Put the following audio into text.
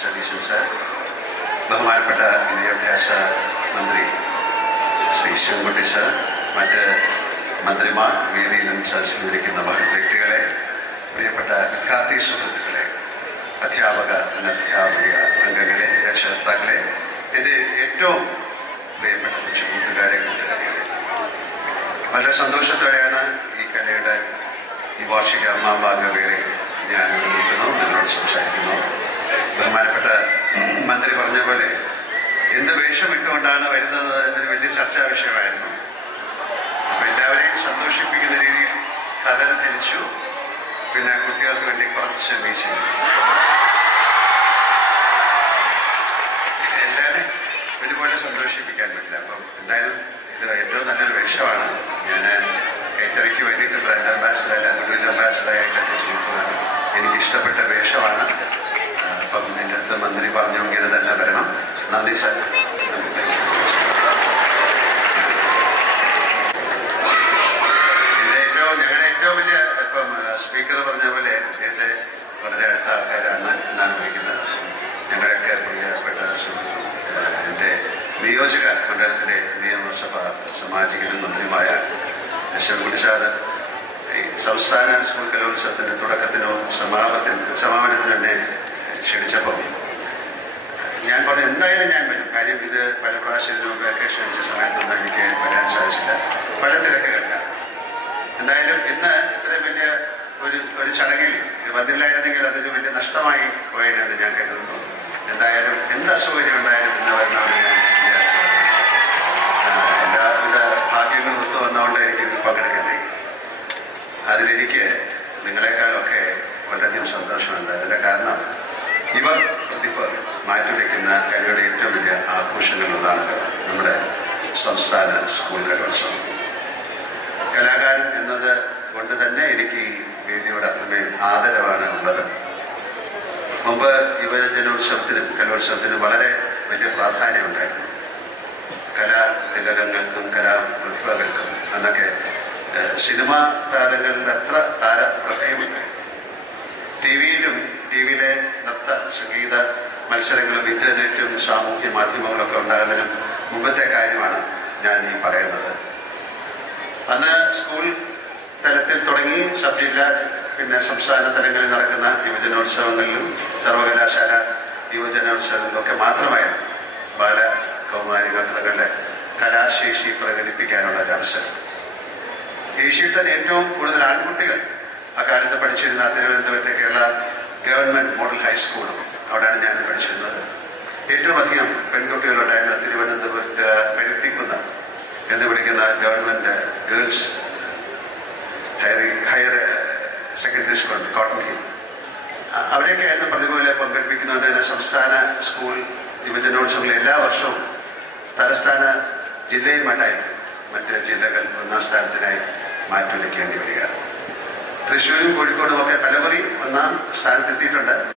Satheesan sir, ബഹുമാനപ്പെട്ട വിദ്യാഭ്യാസ മന്ത്രി ശ്രീ ശിവൻകുട്ടി സാർ, മറ്റ് മന്ത്രിമാർ, വേദിയിലും സദസ്സിലിരിക്കുന്ന വ്യക്തികളെ, പ്രിയപ്പെട്ട വിദ്യാർത്ഥി സുഹൃത്തുക്കളെ, അധ്യാപക അനധ്യാപക അംഗങ്ങളെ, രക്ഷകർത്താക്കളെ, എൻ്റെ ഏറ്റവും പ്രിയപ്പെട്ട കൊച്ചു കൂട്ടുകാരികളെ, വളരെ സന്തോഷത്തോടെയാണ് ഈ കലയുടെ ഈ വാർഷിക മാമ്പാകവേളയിൽ ഞാൻ നിൽക്കുന്നു, നിങ്ങളോട് സംസാരിക്കുന്നു. ബഹുമാനപ്പെട്ട മന്ത്രി പറഞ്ഞ പോലെ എന്ത് വേഷം ഇട്ടുകൊണ്ടാണ് വരുന്നത് ഒരു വലിയ ചർച്ചാ വിഷയമായിരുന്നു. അപ്പം എല്ലാവരെയും സന്തോഷിപ്പിക്കുന്ന രീതിയിൽ കഥ ധരിച്ചു. പിന്നെ കുട്ടികൾക്ക് വേണ്ടി കുറച്ച് വീശി. എല്ലാവരെയും ഒരുപോലെ സന്തോഷിപ്പിക്കാൻ പറ്റില്ല. അപ്പം എന്തായാലും ഇത് ഏറ്റവും നല്ലൊരു വേഷമാണ്. ഞാൻ കൈത്തറിക്ക് വേണ്ടിയിട്ട് ബ്രാൻഡ് അംബാസിഡർ അല്ല, ഗുഡ് അംബാസിഡറായിട്ടൊക്കെ ചെയ്യുന്നതാണ്. എനിക്കിഷ്ടപ്പെട്ട വേഷമാണ്. അപ്പം എൻ്റെ അടുത്ത് മന്ത്രി പറഞ്ഞു ഇങ്ങനെ തന്നെ വരണം. നന്ദി സാർ. ഞങ്ങളുടെ ഏറ്റവും വലിയ ഇപ്പം സ്പീക്കർ പറഞ്ഞ പോലെ അദ്ദേഹത്തെ വളരെ അടുത്ത ആൾക്കാരാണ് എന്നാണ് വിളിക്കുന്നത്. ഞങ്ങളുടെയൊക്കെ പ്രിയപ്പെട്ട എൻ്റെ നിയോജക മണ്ഡലത്തിലെ നിയമസഭാ സാമാജികനും മന്ത്രിയുമായ ശിവൻകുട്ടി സാറ് ഈ സംസ്ഥാന സ്കൂൾ കലോത്സവത്തിൻ്റെ തുടക്കത്തിനോ സമാപനത്തിനോ എന്നെ ക്ഷണിച്ചപ്പോൾ ഞാൻ പറഞ്ഞു എന്തായാലും ഞാൻ വരും. കാര്യം ഇത് പല പ്രാവശ്യം വെക്കേഷൻ അടിച്ച സമയത്തൊന്നും എനിക്ക് വരാൻ സാധിച്ചില്ല, പല തിരക്കുകളില്ല. എന്തായാലും ഇന്ന് ഇത്രയും വലിയ ഒരു ചടങ്ങിൽ വന്നില്ലായിരുന്നെങ്കിൽ അതൊരു വലിയ നഷ്ടമായി പോയെന്ന് ഞാൻ കരുതുന്നു. എന്തായാലും എന്ത് അസൗകര്യം ഉണ്ടായാലും ഇന്ന് വരണമെന്ന് ഞാൻ വിചാരിച്ചത്. എല്ലാവിധ ഭാഗ്യങ്ങളും ഒത്തു വന്നുകൊണ്ട് എനിക്ക് ഇതിൽ പങ്കെടുക്കാൻ കഴിയും. അതിലെനിക്ക് നിങ്ങളെക്കാളൊക്കെ വളരെയധികം സന്തോഷമുണ്ട്. അതിൻ്റെ കാരണം ഇപ്പോൾ മാറ്റിവെക്കുന്ന കലയുടെ ഏറ്റവും വലിയ ആഘോഷങ്ങളിലൊന്നാണ് നമ്മുടെ സംസ്ഥാന സ്കൂൾ കലോത്സവം. കലാകാരൻ എന്നത് കൊണ്ട് തന്നെ എനിക്ക് ഈ വേദിയോട് അത്രമേൽ ആദരവാണ് ഉള്ളത്. മുമ്പ് യുവജനോത്സവത്തിനും കലോത്സവത്തിനും വളരെ വലിയ പ്രാധാന്യമുണ്ടായിരുന്നു. കലാതിലകങ്ങൾക്കും കലാപ്രതിഭകൾക്കും എന്നൊക്കെ സിനിമാ താരങ്ങളുടെ അത്ര താരപ്രഭയുമുണ്ടായിരുന്നു. ടിവിയിലെ നൃത്ത സംഗീത മത്സരങ്ങളും ഇന്റർനെറ്റും സാമൂഹ്യ മാധ്യമങ്ങളൊക്കെ ഉണ്ടാകുന്നതിനും മുമ്പത്തെ കാര്യമാണ് ഞാൻ ഈ പറയുന്നത്. അന്ന് സ്കൂൾ തലത്തിൽ തുടങ്ങി സബ് ജില്ല, പിന്നെ സംസ്ഥാന തലങ്ങളിൽ നടക്കുന്ന യുവജനോത്സവങ്ങളിലും സർവകലാശാല യുവജനോത്സവങ്ങളിലൊക്കെ മാത്രമായിരുന്നു ബാല കൗമാരികൾക്ക് തങ്ങളുടെ കലാശേഷി പ്രകടിപ്പിക്കാനുള്ള ഒരു അവസരം. ഏഷ്യയിൽ തന്നെ ഏറ്റവും കൂടുതൽ ആൺകുട്ടികൾ അക്കാലത്ത് പഠിച്ചിരുന്ന തിരുവനന്തപുരത്തെ കേരള ഗവൺമെൻറ് മോഡൽ ഹൈസ്കൂളും അവിടെയാണ് ഞാൻ പഠിച്ചിരുന്നത്. ഏറ്റവും അധികം പെൺകുട്ടികളുണ്ടായിരുന്ന തിരുവനന്തപുരത്ത് പെരുത്തിക്കുന്ന എന്ന് വിളിക്കുന്ന government girls higher secondary school cotton hill, അവരെയൊക്കെ ആയിരുന്നു പ്രതിഭകളെ പങ്കെടുപ്പിക്കുന്നുണ്ട്. തന്നെ സംസ്ഥാന സ്കൂൾ യുവജനോത്സവങ്ങളിൽ എല്ലാ വർഷവും തലസ്ഥാന ജില്ലയുമായിട്ടായിരിക്കും മറ്റ് ജില്ലകൾ ഒന്നാം സ്ഥാനത്തിനായി മാറ്റിവെക്കേണ്ടി വരിക. തൃശ്ശൂരും കോഴിക്കോടും ഒക്കെ പലകുറി ഒന്നാം സ്ഥാനത്തെത്തിയിട്ടുണ്ട്.